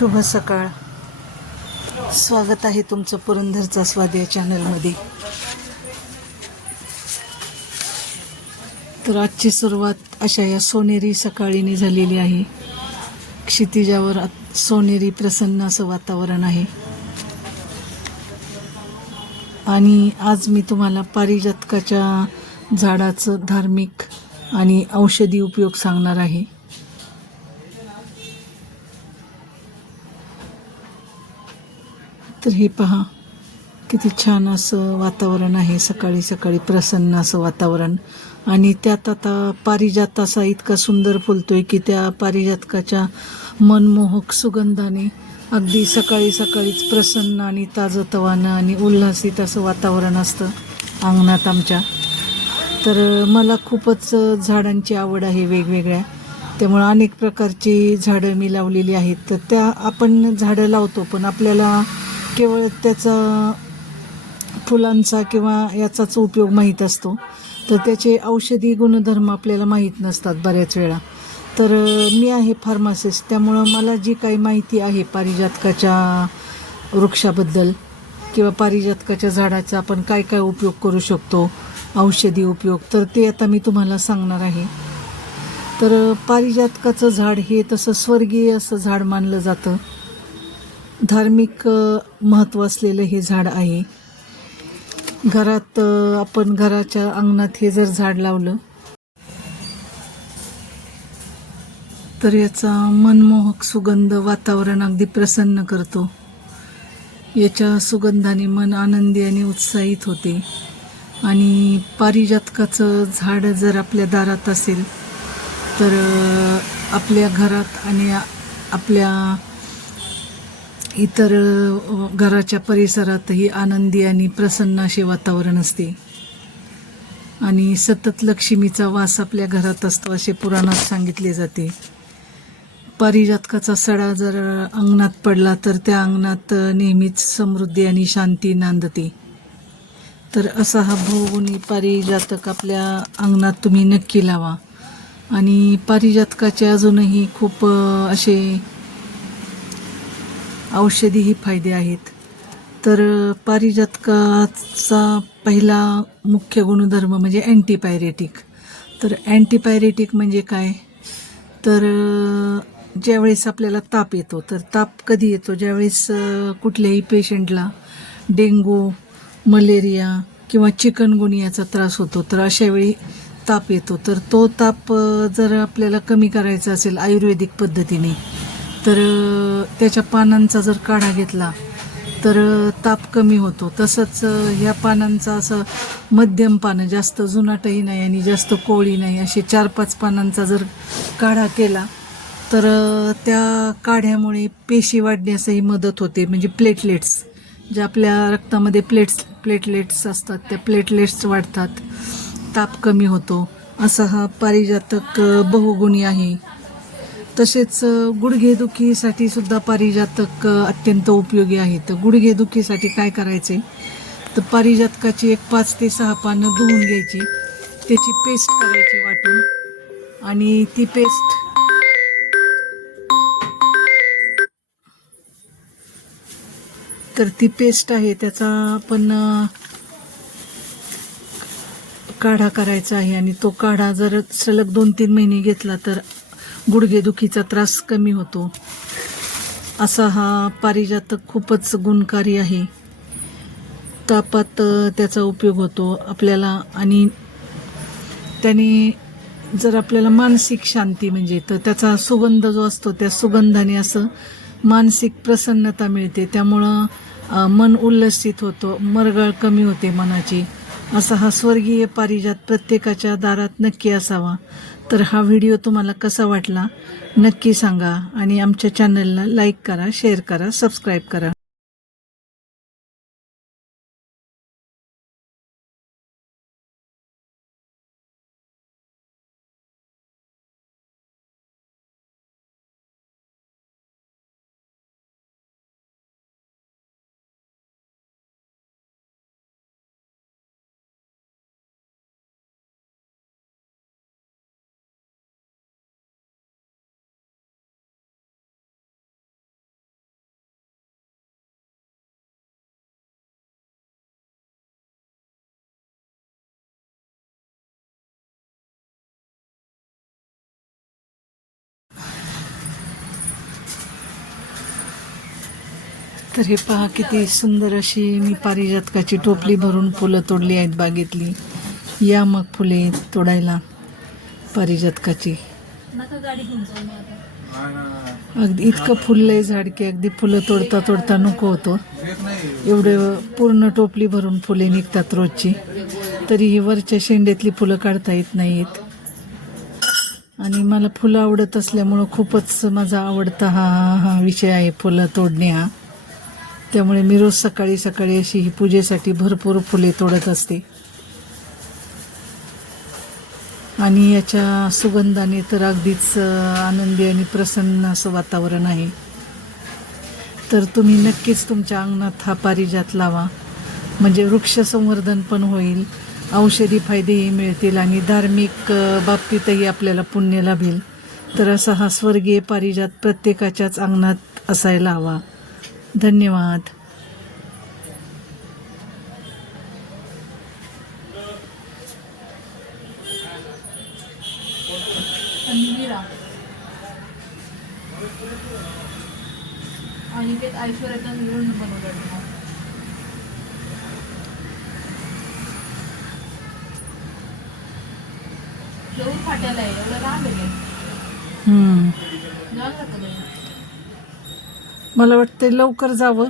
शुभ सकाळ. स्वागत आहे तुमचं पुरंदरचा स्वाद या चॅनलमध्ये तर आजची सुरुवात अशा या सोनेरी सकाळीने झालेली आहे. क्षितिजावर सोनेरी प्रसन्न असं वातावरण आहे. आणि आज मी तुम्हाला पारिजातकाच्या झाडाचं धार्मिक आणि औषधी उपयोग सांगणार आहे. तर हे पहा किती छान असं वातावरण आहे. सकाळी सकाळी प्रसन्न असं वातावरण. आणि त्यात आता पारिजात असा इतका सुंदर फुलतोय की त्या पारिजातकाच्या मनमोहक सुगंधाने अगदी सकाळी सकाळीच प्रसन्न आणि ताजंतवानं आणि उल्हासित असं वातावरण असतं अंगणात आमच्या. तर मला खूपच झाडांची आवड आहे वेगवेगळ्या. त्यामुळं अनेक प्रकारची झाडं मी लावलेली आहेत. तर त्या आपण झाडं लावतो पण आपल्याला केवळ त्याचा फुलांचा किंवा याचाच उपयोग माहीत असतो. तर त्याचे औषधी गुणधर्म आपल्याला माहीत नसतात बऱ्याच वेळा. तर मी आहे फार्मासिस्ट त्यामुळं मला जी काही माहिती आहे पारिजातकाच्या वृक्षाबद्दल किंवा पारिजातकाच्या झाडाचा आपण काय काय उपयोग करू शकतो औषधी उपयोग तर ते आता मी तुम्हाला सांगणार आहे. तर पारिजातकाचं झाड हे तसं स्वर्गीय असं झाड मानलं जातं. धार्मिक महत्त्व असलेलं हे झाड आहे. घरात आपण घराच्या अंगणात हे जर झाड लावलं तर याचा मनमोहक सुगंध वातावरण अगदी प्रसन्न करतो. याच्या सुगंधाने मन आनंदी आणि उत्साहित होते. आणि पारिजातकाचं झाड जर आपल्या दारात असेल तर आपल्या घरात आणि आपल्या इतर घराच्या परिसरातही आनंदी आणि प्रसन्न असे वातावरण असते. आणि सतत लक्ष्मीचा वास आपल्या घरात असतो असे पुराणात सांगितले जाते. पारिजातकाचा सडा जर अंगणात पडला तर त्या अंगणात नेहमीच समृद्धी आणि शांती नांदते. तर असा हा भोगुणी पारिजातक आपल्या अंगणात तुम्ही नक्की लावा. आणि पारिजातकाचे अजूनही खूप असे औषधीही फायदे आहेत. तर पारिजातकाचा पहिला मुख्य गुणधर्म म्हणजे अँटीपायरेटिक. तर अँटीपायरेटिक म्हणजे काय? तर ज्यावेळेस आपल्याला ताप येतो तर ताप कधी येतो? ज्यावेळेस कुठल्याही पेशंटला डेंगू मलेरिया किंवा चिकनगुनियाचा त्रास होतो तर अशावेळी ताप येतो. तर तो ताप जर आपल्याला कमी करायचा असेल आयुर्वेदिक पद्धतीने तर त्याच्या पानांचा जर काढा घेतला तर ताप कमी होतो. तसंच ह्या पानांचा असं मध्यम पानं जास्त जुनाटही नाही आणि जास्त कोळी नाही असे चार पाच पानांचा जर काढा केला तर त्या काढ्यामुळे पेशी वाढण्यासही मदत होते. म्हणजे प्लेटलेट्स ज्या आपल्या रक्तामध्ये प्लेट्स प्लेटलेट्स असतात त्या प्लेटलेट्स वाढतात. ताप कमी होतो. असा हा पारिजातक बहुगुणी आहे. तसेच गुडघेदुखीसाठी सुद्धा पारिजातक अत्यंत उपयोगी आहे. तर गुडघेदुखीसाठी काय करायचे? तर पारिजातकाची एक पाच ते सहा पानं धुवून घ्यायची. त्याची पेस्ट करायची वाटून. आणि ती पेस्ट तर ती पेस्ट आहे त्याचा आपण काढा करायचा आहे. आणि तो काढा जर सलग दोन तीन महिने घेतला तर गुडघेदुखीचा त्रास कमी होतो. असा हा पारिजातक खूपच गुणकारी आहे. तापात त्याचा उपयोग होतो. आपल्याला आणि त्याने जर आपल्याला मानसिक शांती म्हणजे तर त्याचा सुगंध जो असतो त्या सुगंधाने असं मानसिक प्रसन्नता मिळते. त्यामुळं मन उल्लसित होतो. मरगळ कमी होते मनाची. असा हा स्वर्गीय पारिजात प्रत्येकाच्या दारात नक्की असावा. तर हा व्हिडिओ तुम्हाला कसा वाटला नक्की सांगा आणि आमच्या चॅनलला लाईक करा शेअर करा सबस्क्राईब करा. तर हे पहा किती सुंदर अशी मी पारिजातकाची टोपली भरून फुलं तोडली आहेत बागेतली. या मग फुले तोडायला पारिजातकाची अगदी इतकं फुललंय झाड की अगदी फुलं तोडता तोडता नको होतो. एवढं पूर्ण टोपली भरून फुले निघतात रोजची. तरी ही वरच्या शेंड्यातली फुलं काढता येत नाहीत. आणि मला फुलं आवडत असल्यामुळं खूपच माझा आवडता हा हा विषय आहे फुलं तोडणे हा. त्यामुळे मी रोज सकाळी सकाळी अशी ही पूजेसाठी भरपूर फुले तोडत असते. आणि याच्या सुगंधाने तर अगदीच आनंदी आणि प्रसन्न असं वातावरण आहे. तर तुम्ही नक्कीच तुमच्या अंगणात हा पारिजात लावा. म्हणजे वृक्ष संवर्धन पण होईल औषधी फायदेही मिळतील आणि धार्मिक बाबतीतही आपल्याला पुण्य लाभेल. तर असा हा स्वर्गीय पारिजात प्रत्येकाच्याच अंगणात असायला हवा. धन्यवाद. आणि मीरा आणि ते ऐश्वर्याचा मिळून बनवलं फाट्याला आहे एवढं लांब आहे हम्म. जाऊ शकतो मला वाटतं लवकर जावं.